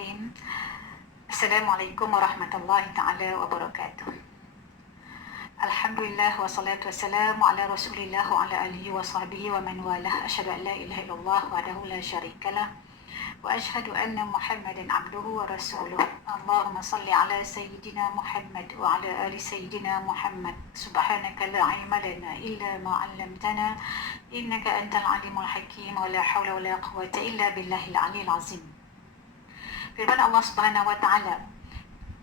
Bismillahirrahmanirrahim. Assalamualaikum warahmatullahi ta'ala wabarakatuh. Alhamdulillah wassalatu wassalamu ala rasulillah wa ala alihi wa sahbihi wa man walah. Asyhadu an la ilaha illallah wahdahu la syarikalah wa asyhadu anna Muhammadan abduhu wa rasuluh. Allahumma salli ala sayyidina Muhammad wa ala ali sayyidina Muhammad. Subhanaka la ilma lana illa ma 'allamtana innaka antal alimul hakim wa la hawla wa la quwwata illa billahil aliyil azim. Firman Allah Subhanahu wa taala,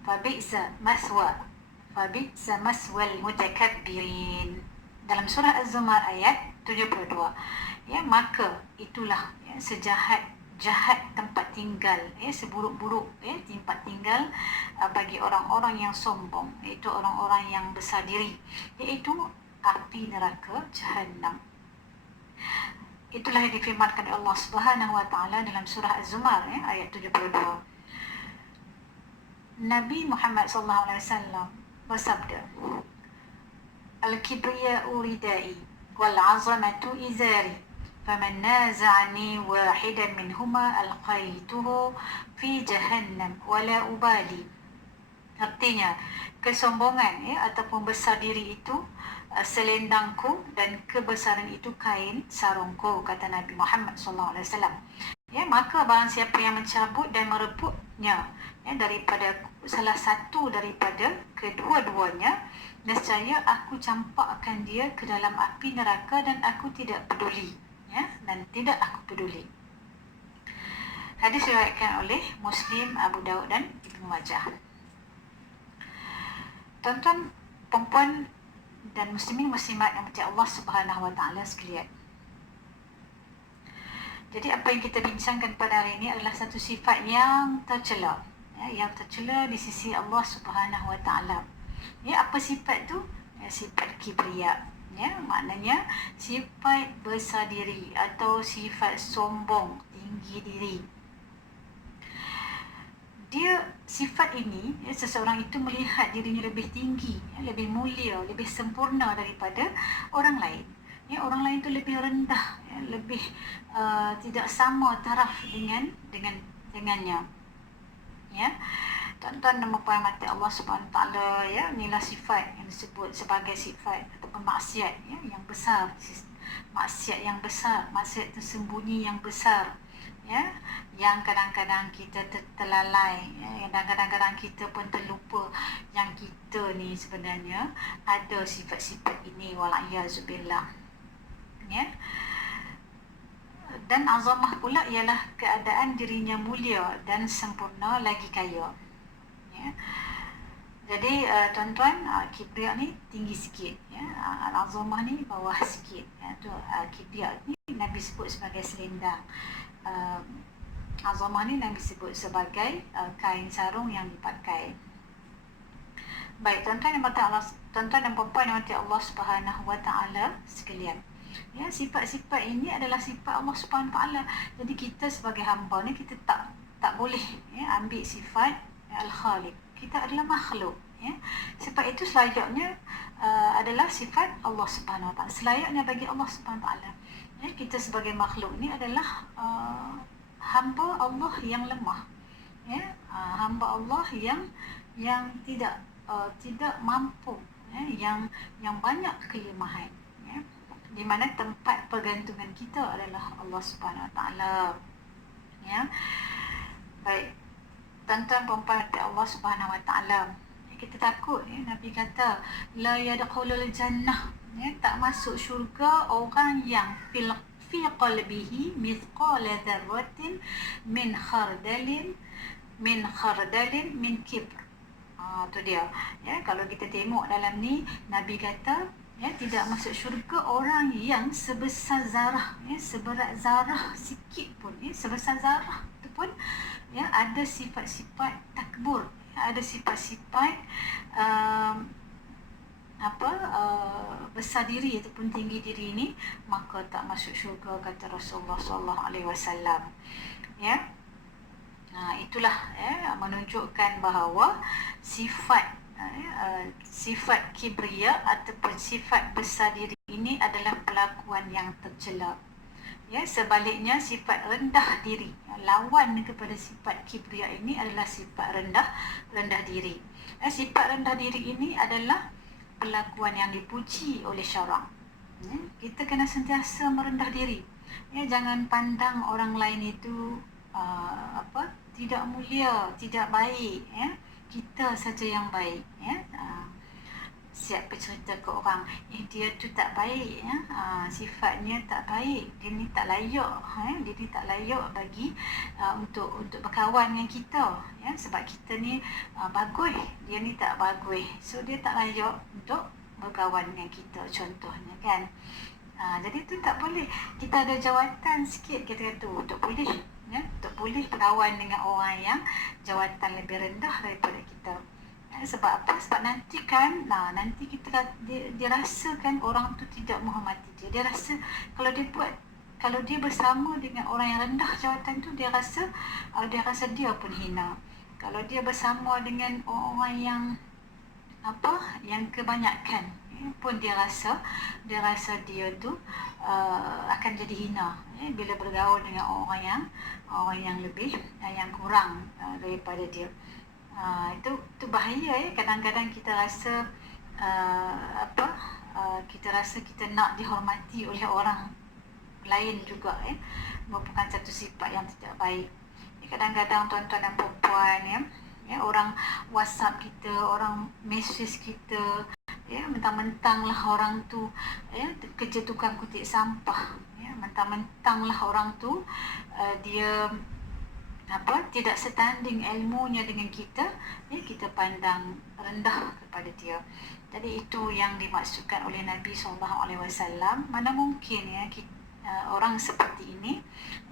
fabi'sa maswal mutakabbirin, dalam surah Az-Zumar ayat 72. Ya, maka itulah sejahat tempat tinggal, seburuk-buruk tempat tinggal bagi orang-orang yang sombong, iaitu orang-orang yang besar diri, iaitu api neraka Jahannam. Itulah yang difirmankan oleh Allah Subhanahu wa taala dalam surah Az-Zumar ayat 72. Nabi Muhammad sallallahu alaihi wasallam bersabda, Al-kibriya'u ridai wal 'azamatu izari faman naza'ani wahidan minhuma alqaituhu fi jahannam wala ubali. Artinya, kesombongan ataupun besar diri itu selendangku dan kebesaran itu kain sarungku, kata Nabi Muhammad sallallahu alaihi wasallam. Maka barang siapa yang mencabut dan merebutnya daripada salah satu daripada kedua-duanya, nescaya aku campakkan dia ke dalam api neraka dan aku tidak peduli, dan tidak aku peduli. Hadis diriwayatkan oleh Muslim, Abu Daud dan Ibnu Majah. Tuan-tuan, perempuan dan muslimin muslimat yang berkata Allah Subhanahu wa taala sekalian. Jadi apa yang kita bincangkan pada hari ini adalah satu sifat yang tercela, yang tercela di sisi Allah Subhanahu wa taala. Apa sifat tu? Sifat kibriya. Maknanya sifat besar diri atau sifat sombong, tinggi diri. Sifat ini, seseorang itu melihat dirinya lebih tinggi, lebih mulia, lebih sempurna daripada orang lain. Orang lain itu lebih rendah, lebih tidak sama taraf dengannya. Tuan-tuan dan puan mati Allah Subhanahu wa taala, inilah sifat yang disebut sebagai sifat ataupun maksiat yang besar, maksiat yang besar, maksiat tersembunyi yang besar. Yang kadang-kadang kita terlalai, dan kadang-kadang kita pun terlupa yang kita ni sebenarnya ada sifat-sifat ini, wal'iyazubillah. Dan azamah pula ialah keadaan dirinya mulia dan sempurna lagi kaya. Jadi tuan-tuan, kibriya ni tinggi sikit, al-azamah ni bawah sikit. Kibriya ni Nabi sebut sebagai selendang, azamah ni Nabi sebut sebagai kain sarung yang dipakai. Baik, tuan-tuan dan puan-puan yang dirahmati Allah Subhanahu wa taala sekalian. Sifat-sifat ini adalah sifat Allah Subhanahu wa taala. Jadi kita sebagai hamba ni kita tak boleh ambil sifat al-khaliq. Kita adalah makhluk. Sifat itu selayaknya adalah sifat Allah Subhanahu wa taala. Selayaknya bagi Allah Subhanahu wa taala. Kita sebagai makhluk ni adalah hamba Allah yang lemah, hamba Allah yang tidak mampu, yang banyak kelemahan, di mana tempat pergantungan kita adalah Allah Subhanahu wa taala. Baik, tuan-tuan perempuan Allah Subhanahu wa taala, kita takut, Nabi kata la yadkhulul jannah, tak masuk syurga orang yang fi qalbihi mithqala dzarratin min khardalin min kibr. Tu dia. Kalau kita tengok dalam ni, Nabi kata tidak masuk syurga orang yang sebesar zarah, seberat zarah sikit pun, sebesar zarah tu pun ada sifat-sifat takbur, ada sifat-sifat besar diri ataupun tinggi diri ini, maka tak masuk syurga, kata Rasulullah sallallahu alaihi wasallam. Itulah menunjukkan bahawa sifat kibriya ataupun sifat besar diri ini adalah pelakuan yang tercela. Ya, sebaliknya sifat rendah diri, lawan kepada sifat kibria ini adalah sifat rendah diri. Sifat rendah diri ini adalah perlakuan yang dipuji oleh syarak. Kita kena sentiasa merendah diri. Jangan pandang orang lain itu tidak mulia, tidak baik. Kita saja yang baik. Siap bercerita ke orang, dia tu tak baik, sifatnya tak baik, dia ni tak layak, dia ni tak layak bagi untuk berkawan dengan kita, sebab kita ni bagus, dia ni tak bagus, so dia tak layak untuk berkawan dengan kita, contohnya kan. Jadi tu tak boleh. Kita ada jawatan sikit, kita kata untuk boleh, untuk boleh berkawan dengan orang yang jawatan lebih rendah daripada kita. Sebab apa? Sebab nanti kan, nanti kita dia rasakan orang tu tidak menghormati dia. Dia rasa kalau dia bersama dengan orang yang rendah jawatan tu, dia rasa dia pun hina. Kalau dia bersama dengan orang yang yang kebanyakan, pun dia rasa dia tu akan jadi hina bila bergaul dengan orang yang lebih yang kurang daripada dia. Itu bahaya. Kadang-kadang kita rasa kita rasa kita nak dihormati oleh orang lain juga, merupakan satu sifat yang tidak baik. Kadang-kadang tuan-tuan dan puan-puan, orang WhatsApp kita, orang mesej kita, mentang-mentang lah orang tu kerja tukang kutip sampah, mentang-mentang lah orang tu dia tidak setanding ilmunya dengan kita, kita pandang rendah kepada dia. Jadi itu yang dimaksudkan oleh Nabi SAW. Mana mungkin orang seperti ini,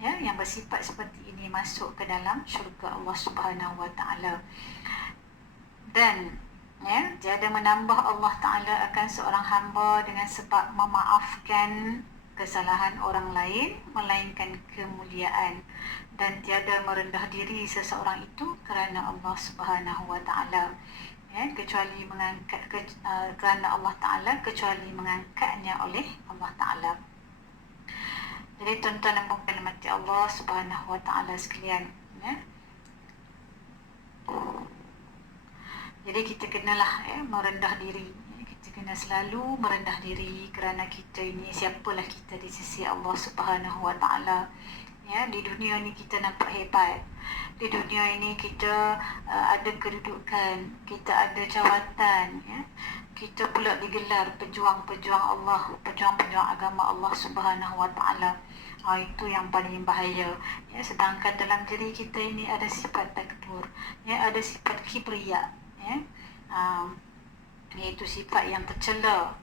yang bersifat seperti ini masuk ke dalam syurga Allah Subhanahu Wa Taala. Dan tiada menambah Allah Taala akan seorang hamba dengan sebab memaafkan kesalahan orang lain, melainkan kemuliaan, dan tiada merendah diri seseorang itu kerana Allah Subhanahu Wa Taala, kecuali mengangkat kerana Allah Taala, kecuali mengangkatnya oleh Allah Taala. Jadi tuan-tuan dan puan mati Allah Subhanahu Wa Taala sekalian, jadi kita kenalah merendah diri. Kena selalu merendah diri kerana kita ini, siapalah kita di sisi Allah Subhanahu Wa Taala. Di dunia ni kita nampak hebat. Di dunia ini kita ada kedudukan, kita ada jawatan, kita pula digelar pejuang-pejuang Allah, pejuang-pejuang agama Allah Subhanahu Wa Taala. Itu yang paling bahaya. Sedangkan dalam diri kita ini ada sifat takbur, ada sifat kibria, iaitu sifat yang tercela,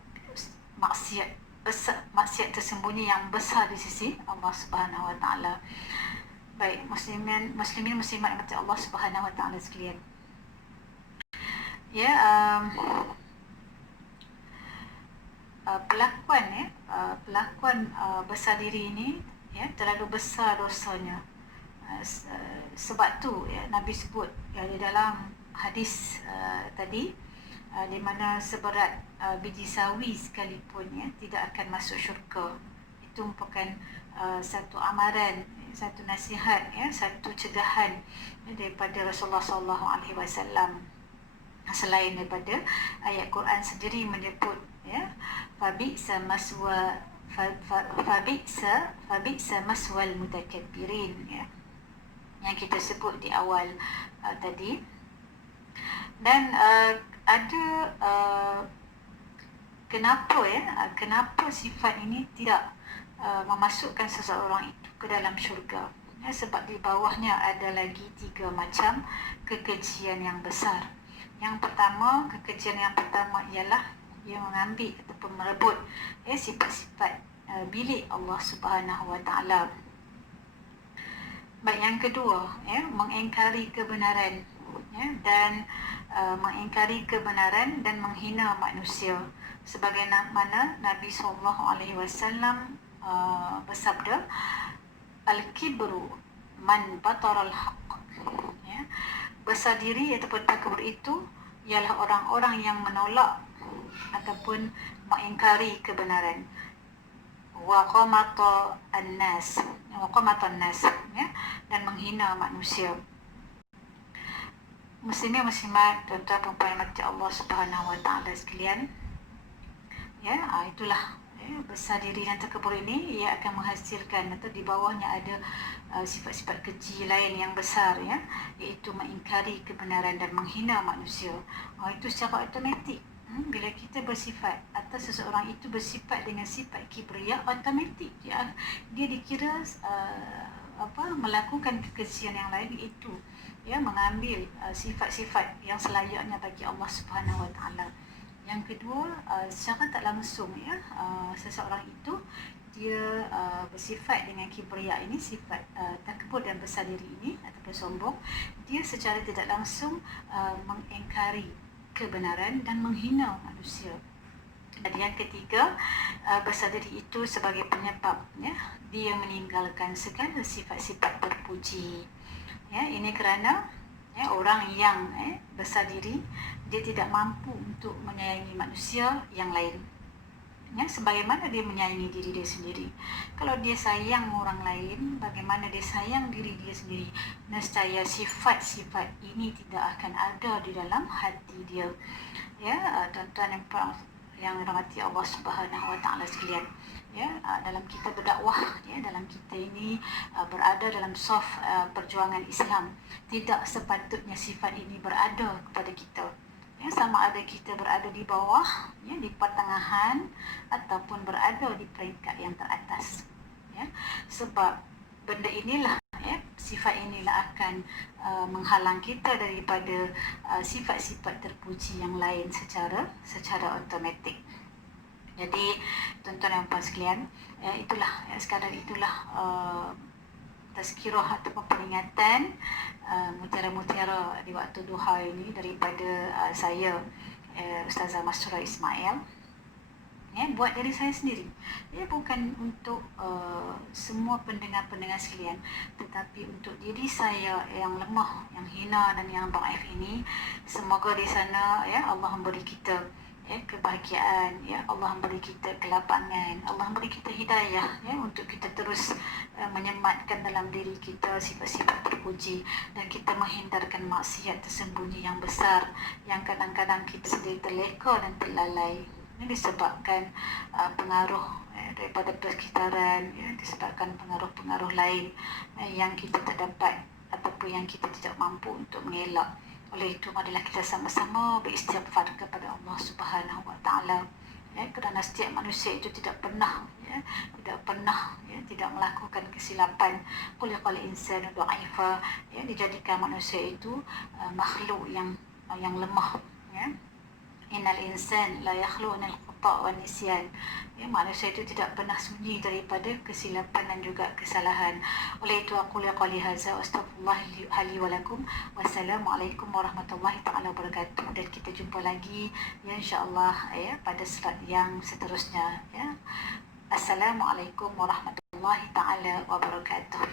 maksiat tersembunyi yang besar di sisi Allah Subhanahu Wa Taala. Baik, muslimin muslimat mati Allah Subhanahu Wa Taala sekalian. Pelakuan besar diri ini terlalu besar dosanya. Sebab tu Nabi sebut di dalam hadis tadi, di mana seberat biji sawi sekalipun tidak akan masuk syurga. Itu merupakan satu amaran, satu nasihat, satu cegahan daripada Rasulullah SAW. Selain daripada ayat Quran sendiri menyebut fabi'sa maswal mutakabbirin, yang kita sebut di awal tadi. Dan ada kenapa sifat ini tidak memasukkan seseorang itu ke dalam syurga? Sebab di bawahnya ada lagi 3 macam kekejian yang besar. Yang pertama, kekejian yang pertama ialah ia mengambil ataupun merebut sifat-sifat bilik Allah Subhanahu Wa Taala. Baik, yang kedua, mengingkari kebenaran, dan mengingkari kebenaran dan menghina manusia, sebagaimana Nabi SAW bersabda, al-kibru man bataral haqq. Besar diri ataupun takbur itu ialah orang-orang yang menolak ataupun mengingkari kebenaran. wa qamata an-nas, ya, dan menghina manusia. Muslimin muslimat, tuan-tuan dan puan mati Allah Subhanahu wa taala sekalian. Ya, itulah besar diri dan takabur ini ia akan menghasilkan atau di bawahnya ada sifat-sifat keji lain yang besar, ya, iaitu mengingkari kebenaran dan menghina manusia. Itu secara automatik. Bila kita bersifat atau seseorang itu bersifat dengan sifat kibria, automatik dia dikira melakukan kekejian yang lain, itu ya mengambil sifat-sifat yang selayaknya bagi Allah Subhanahu wa taala. Yang kedua, secara tak langsung, ya, seseorang itu dia bersifat dengan kibria ini, sifat takabur dan besar diri ini ataupun sombong, dia secara tidak langsung mengingkari kebenaran dan menghina manusia. Dan yang ketiga, besar diri itu sebagai penyebab, ya, dia meninggalkan segala sifat-sifat terpuji. Ya, ini kerana orang yang besar diri, dia tidak mampu untuk menyayangi manusia yang lain, ya, sebagaimana dia menyayangi diri dia sendiri. Kalau dia sayang orang lain, bagaimana dia sayang diri dia sendiri, nescaya sifat-sifat ini tidak akan ada di dalam hati dia. Ya, tuan-tuan yang dirahmati Allah Subhanahu wa taala sekalian, ya, dalam kita berdakwah, ya, dalam kita ini berada dalam saf perjuangan Islam, tidak sepatutnya sifat ini berada kepada kita. Ya, sama ada kita berada di bawah, ya, di pertengahan, ataupun berada di peringkat yang teratas, ya, sebab benda inilah, ya, sifat inilah akan menghalang kita daripada sifat-sifat terpuji yang lain secara automatik. Jadi tuan-tuan dan puan sekalian, itulah, sekadar itulah tazkirah ataupun peringatan mutiara-mutiara di waktu duha ini daripada saya, Ustazah Masrura Ismail, ya, buat diri saya sendiri, ya, bukan untuk semua pendengar-pendengar sekalian, tetapi untuk diri saya yang lemah, yang hina dan yang dhaif ini. Semoga di sana, ya, Allah memberi kita kebahagiaan, ya, Allah memberi kita kelapangan, Allah memberi kita hidayah, ya, untuk kita terus menyematkan dalam diri kita sifat-sifat terpuji, dan kita menghindarkan maksiat tersembunyi yang besar yang kadang-kadang kita sendiri terleka dan terlalai. Ini disebabkan pengaruh daripada persekitaran, ya, disebabkan pengaruh-pengaruh lain yang kita terdapat ataupun yang kita tidak mampu untuk mengelak. Oleh itu, marilah kita sama-sama beristighfar kepada Allah Subhanahu wa taala, ya, kerana setiap manusia itu tidak pernah tidak melakukan kesilapan. Khuliqal insanu dha'ifa, ya, dijadikan manusia itu makhluk yang lemah, ya. Innal insan la yakhlu min al-khata' wa nisyan. Ya, manusia itu tidak pernah sunyi daripada kesilapan dan juga kesalahan. Oleh itu, aku qali hadza wa astaghfirullah li wa lakum. Wassalamualaikum warahmatullahi taala wabarakatuh. Dan kita jumpa lagi, ya, insya-Allah, ya, pada slot yang seterusnya, ya. Assalamualaikum warahmatullahi taala wabarakatuh.